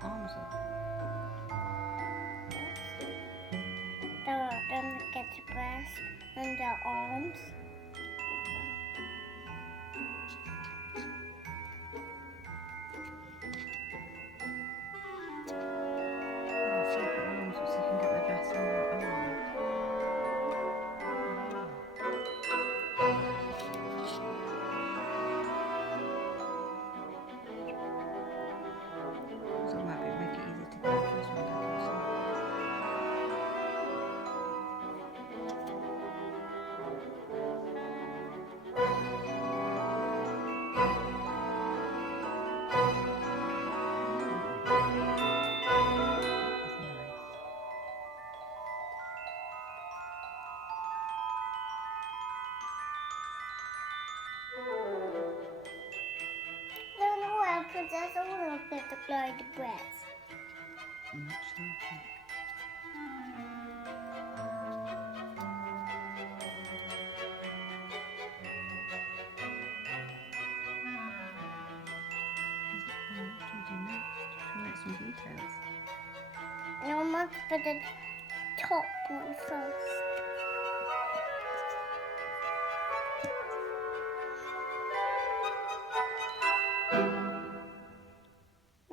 her arms up. Then get the breast and the arms. Oh, so her arms so she can get the dress on her arms. So it might make it easy to get the dress on that also. Because there's a little bit of like the breast. I'm not sure. What do we do next? Should we make some details? And I want to put the top one first.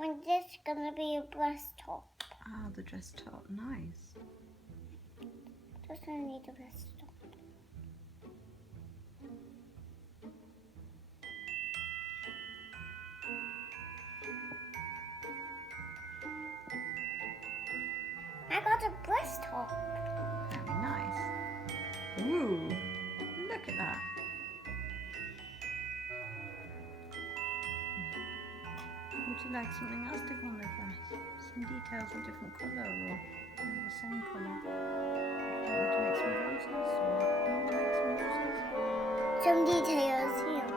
And this is gonna be a breast top. Ah, the dress top. Nice. Doesn't need a breast top. I got a breast top. Very nice. Ooh, look at that. Would you like something else to go on the dress? Some details of different colour or the same colour? Do you want to make some roses? Or you want to make some roses? Some details here.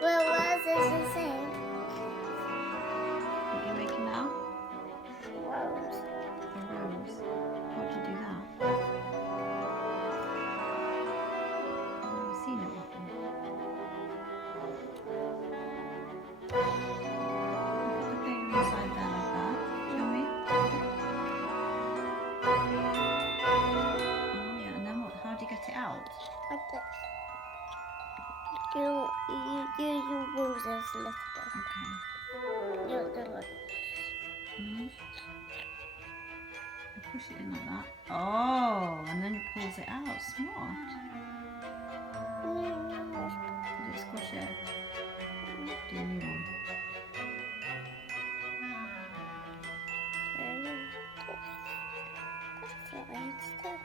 Well, was is the same? What are you making now? Rose. A rose. How do you do that? I've never seen it before. Put the paper inside there like that. Show me. Oh yeah, and then what? How do you get it out? Like this. You use your roses a little bit. Okay. You do it. You push it in like that. Oh, and then it pulls it out. Smart. Did it squish it? Do a new one. Butterfly instead.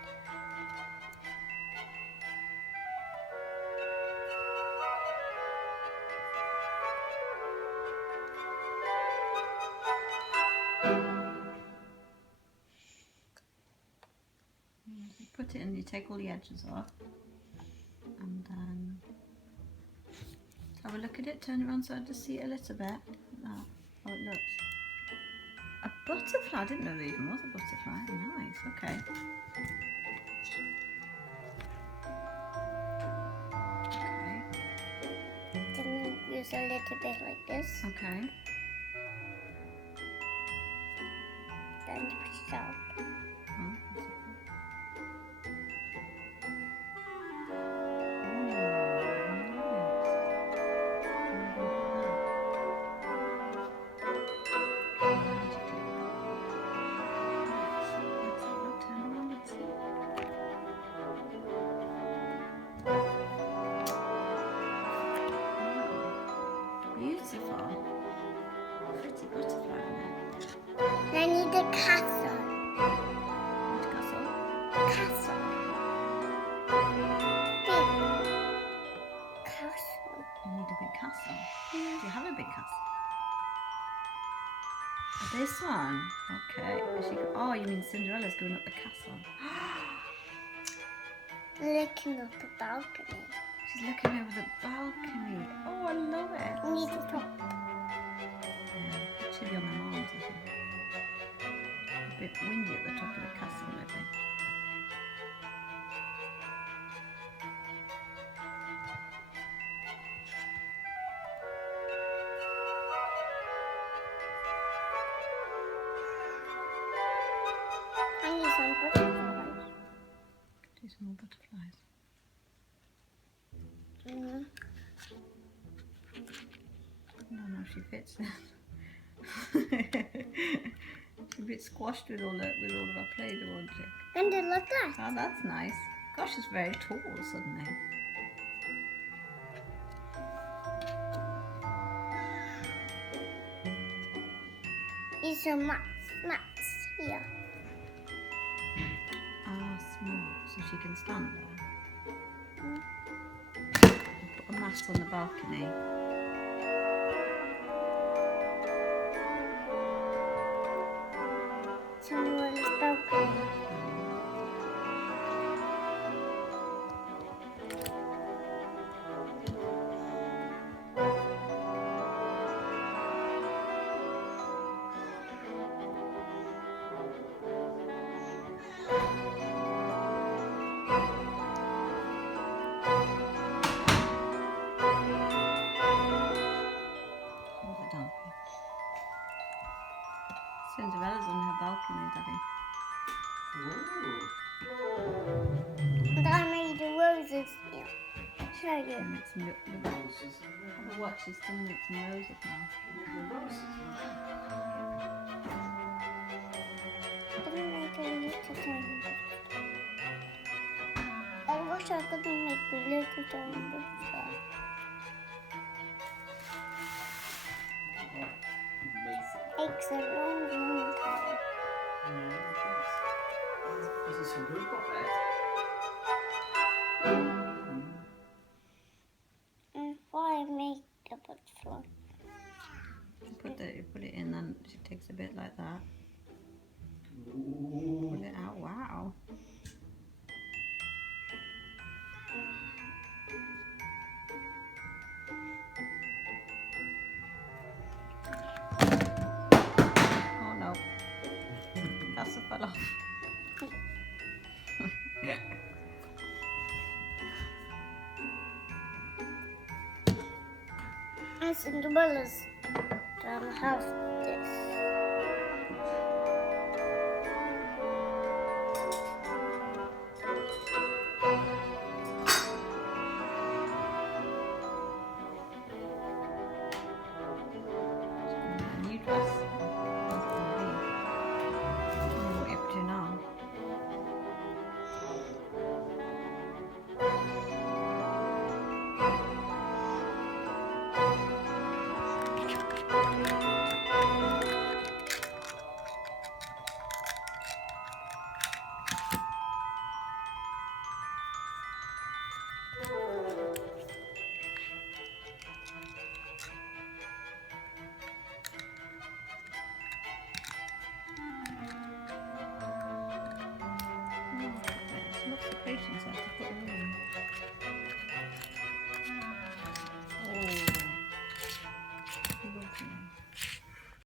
You put it in, you take all the edges off, and then have a look at it, turn it around so I just see it a little bit. Like that. How it looks. A butterfly, I didn't know there even was a butterfly. Nice, okay. Then use a little bit like this. Okay. Then you push it up. Oh, that's okay. Beautiful. Pretty butterfly on it. I need a castle. Which castle? Castle. Big castle. You need a big castle. Do you have a big castle? This one? Okay. Oh, you mean Cinderella's going up the castle. Looking up the balcony. She's looking over the balcony. Oh, I love it. I need to top. Yeah, chilly on the arms, isn't it? A bit windy at the top of the castle, maybe. some butterflies. Do some more butterflies. Mm. I don't know if she fits then. She's a bit squashed with all of our Play-Doh, isn't she? And it look that. Oh, that's nice. Gosh, she's very tall suddenly. These are mats here. Ah, smart. So she can stand there. Mm. Put a mat on the balcony. Cinderella's balcony. Hold it down. Cinderella's on her balcony, Daddy. And I made the roses here. Show you. And it's have a watch. She's going to make some roses now. I'm gonna make a little tiny bit. I wish I could make a little tiny bit there. Takes a long, long time. This is some good puppet. And why make the butterfly? You put it in, and she takes a bit like that. Ooh. Pull it out. Wow. Oh no. Castle fell off. And Cinderella's gonna have this. A new dress.